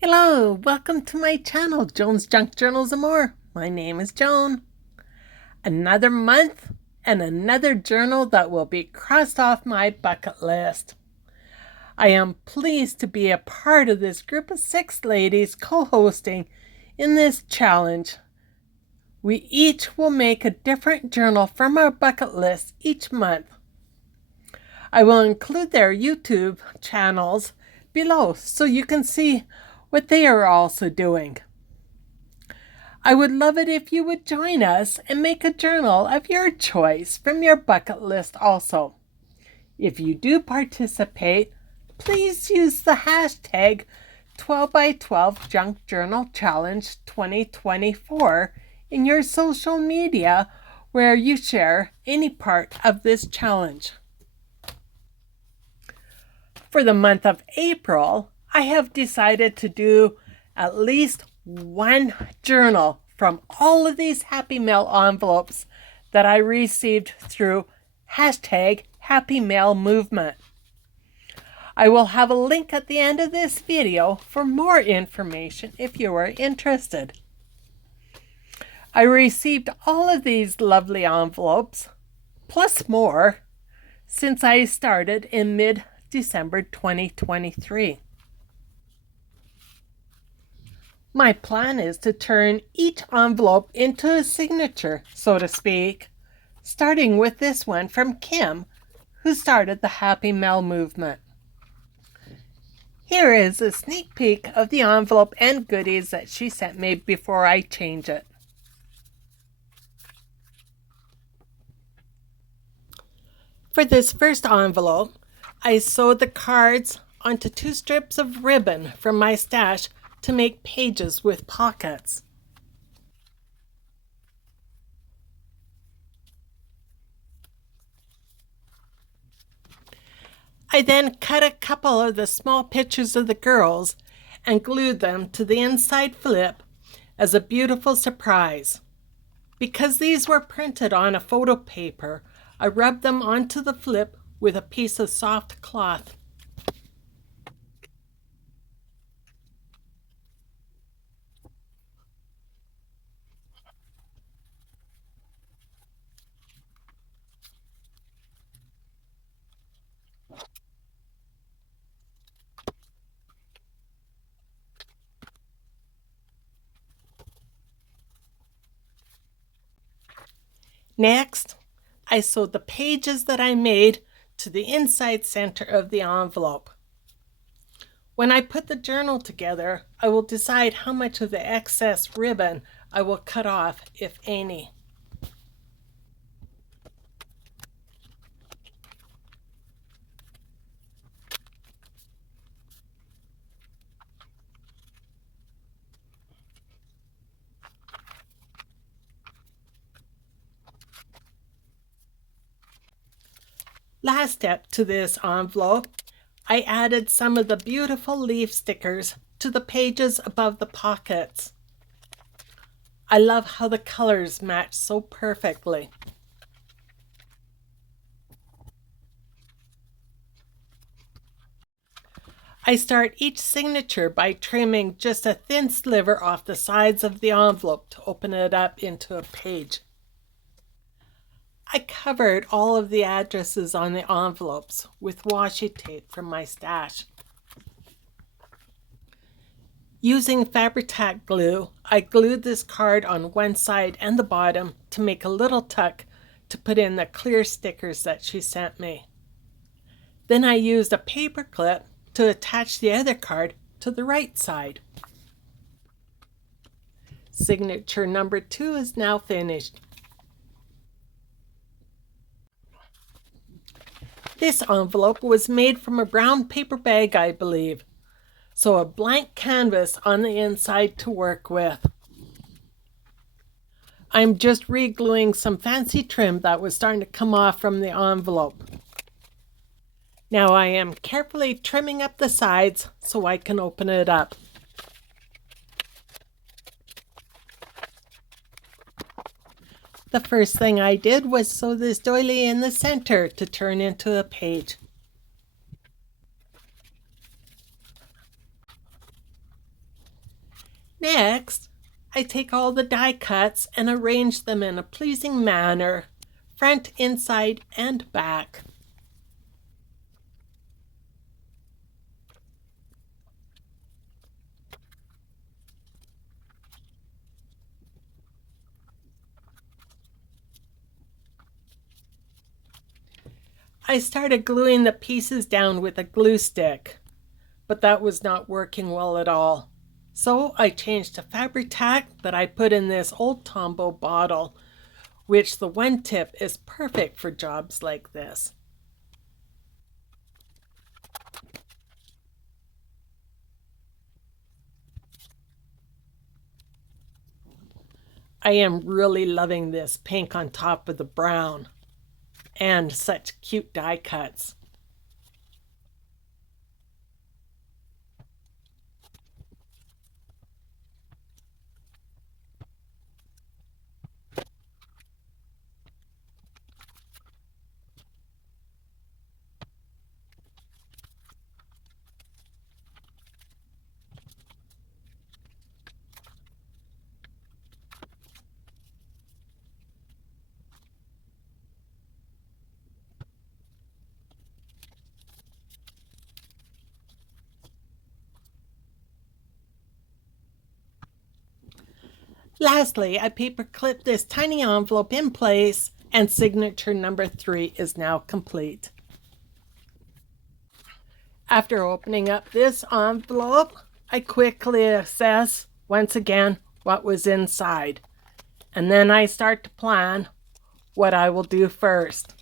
Hello, welcome to my channel, Joan's Junk Journals and More. My name is Joan. Another month and another journal that will be crossed off my bucket list. I am pleased to be a part of this group of 6 ladies co-hosting in this challenge. We each will make a different journal from our bucket list each month. I will include their YouTube channels below so you can see what they are also doing. I would love it if you would join us and make a journal of your choice from your bucket list also. If you do participate, please use the hashtag 12x12 Junk Journal Challenge 2024 in your social media where you share any part of this challenge. For the month of April, I have decided to do at least one journal from all of these Happy Mail envelopes that I received through hashtag Happy Mail Movement. I will have a link at the end of this video for more information if you are interested. I received all of these lovely envelopes, plus more, since I started in mid-December 2023. My plan is to turn each envelope into a signature, so to speak, starting with this one from Kim, who started the Happy Mail movement. Here is a sneak peek of the envelope and goodies that she sent me before I change it. For this first envelope, I sewed the cards onto 2 strips of ribbon from my stash to make pages with pockets. I then cut a couple of the small pictures of the girls and glued them to the inside flip as a beautiful surprise. Because these were printed on a photo paper, I rubbed them onto the flip with a piece of soft cloth. Next, I sewed the pages that I made to the inside center of the envelope. When I put the journal together, I will decide how much of the excess ribbon I will cut off, if any. Last step to this envelope, I added some of the beautiful leaf stickers to the pages above the pockets. I love how the colors match so perfectly. I start each signature by trimming just a thin sliver off the sides of the envelope to open it up into a page. I covered all of the addresses on the envelopes with washi tape from my stash. Using Fabri-Tac glue, I glued this card on one side and the bottom to make a little tuck to put in the clear stickers that she sent me. Then I used a paper clip to attach the other card to the right side. Signature number 2 is now finished. This envelope was made from a brown paper bag, I believe, so a blank canvas on the inside to work with. I'm just re-gluing some fancy trim that was starting to come off from the envelope. Now I am carefully trimming up the sides so I can open it up. The first thing I did was sew this doily in the center to turn into a page. Next, I take all the die cuts and arrange them in a pleasing manner, front, inside, and back. I started gluing the pieces down with a glue stick, but that was not working well at all. So I changed to fabric tack that I put in this old Tombow bottle, which the one tip is perfect for jobs like this. I am really loving this pink on top of the brown, and such cute die cuts. Lastly, I paper clip this tiny envelope in place, and signature number 3 is now complete. After opening up this envelope, I quickly assess once again what was inside, and then I start to plan what I will do first.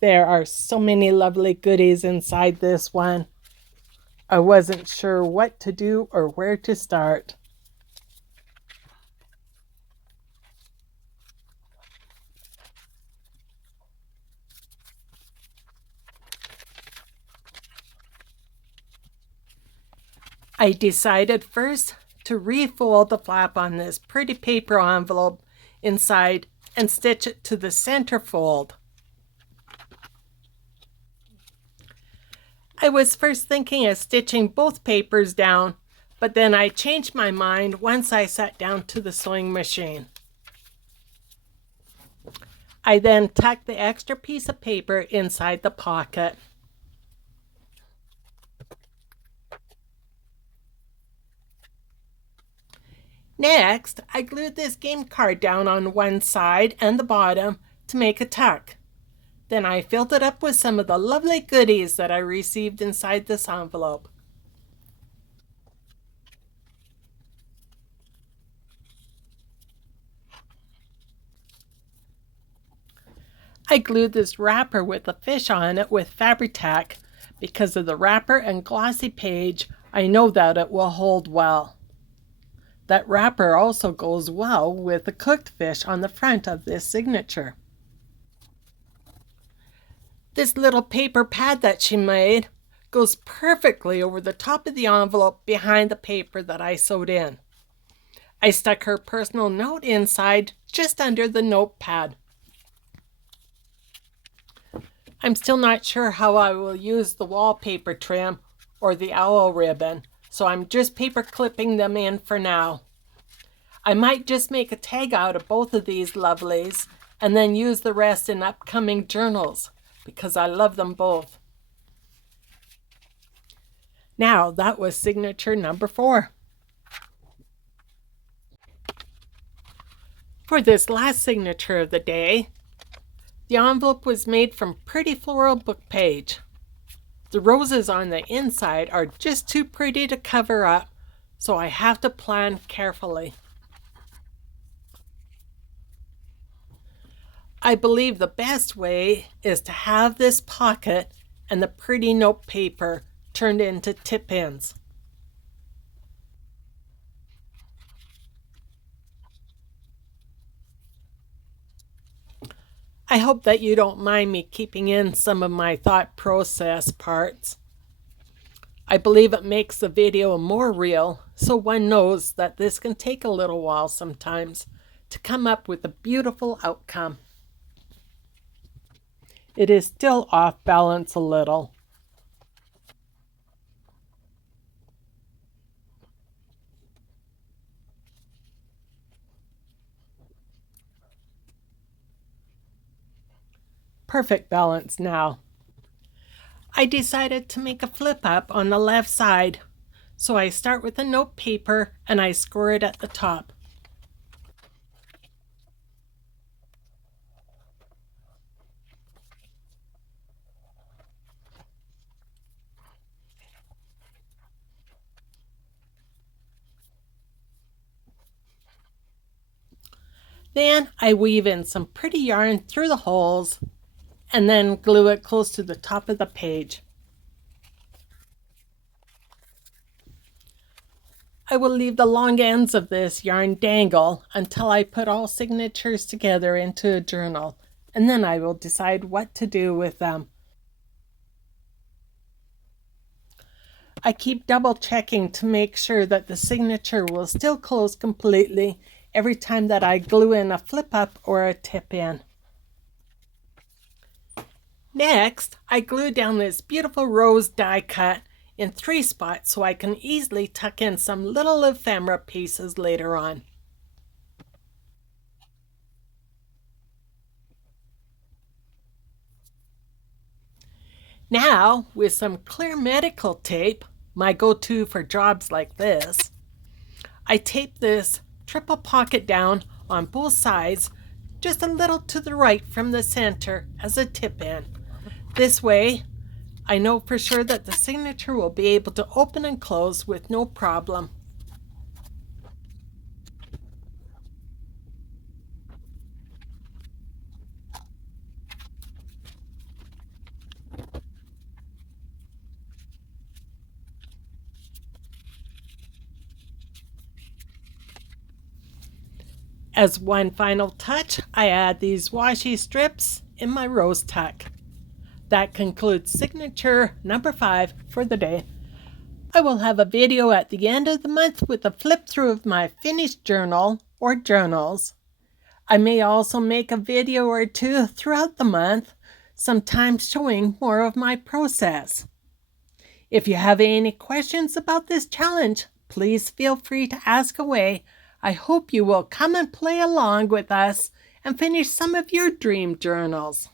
There are so many lovely goodies inside this one. I wasn't sure what to do or where to start. I decided first to refold the flap on this pretty paper envelope inside and stitch it to the center fold. I was first thinking of stitching both papers down, but then I changed my mind once I sat down to the sewing machine. I then tucked the extra piece of paper inside the pocket. Next, I glued this game card down on one side and the bottom to make a tuck. Then I filled it up with some of the lovely goodies that I received inside this envelope. I glued this wrapper with a fish on it with fabric tack. Because of the wrapper and glossy page, I know that it will hold well. That wrapper also goes well with the cooked fish on the front of this signature. This little paper pad that she made goes perfectly over the top of the envelope behind the paper that I sewed in. I stuck her personal note inside just under the notepad. I'm still not sure how I will use the wallpaper trim or the owl ribbon, so I'm just paper clipping them in for now. I might just make a tag out of both of these lovelies and then use the rest in upcoming journals because I love them both. Now that was signature number 4. For this last signature of the day, the envelope was made from pretty floral book page. The roses on the inside are just too pretty to cover up, so I have to plan carefully. I believe the best way is to have this pocket and the pretty note paper turned into tip ins. I hope that you don't mind me keeping in some of my thought process parts. I believe it makes the video more real, so one knows that this can take a little while sometimes to come up with a beautiful outcome. It is still off balance a little. perfect balance now. I decided to make a flip up on the left side. So I start with a note paper and I score it at the top. Then I weave in some pretty yarn through the holes and then glue it close to the top of the page. I will leave the long ends of this yarn dangle until I put all signatures together into a journal, and then I will decide what to do with them. I keep double checking to make sure that the signature will still close completely every time that I glue in a flip up or a tip in. Next, I glue down this beautiful rose die cut in 3 spots so I can easily tuck in some little ephemera pieces later on. Now, with some clear medical tape, my go-to for jobs like this, I tape this triple pocket down on both sides, just a little to the right from the center as a tip in. This way, I know for sure that the signature will be able to open and close with no problem. As one final touch, I add these washi strips in my rose tuck. That concludes signature number 5 for the day. I will have a video at the end of the month with a flip through of my finished journal or journals. I may also make a video or 2 throughout the month, sometimes showing more of my process. If you have any questions about this challenge, please feel free to ask away. I hope you will come and play along with us and finish some of your dream journals.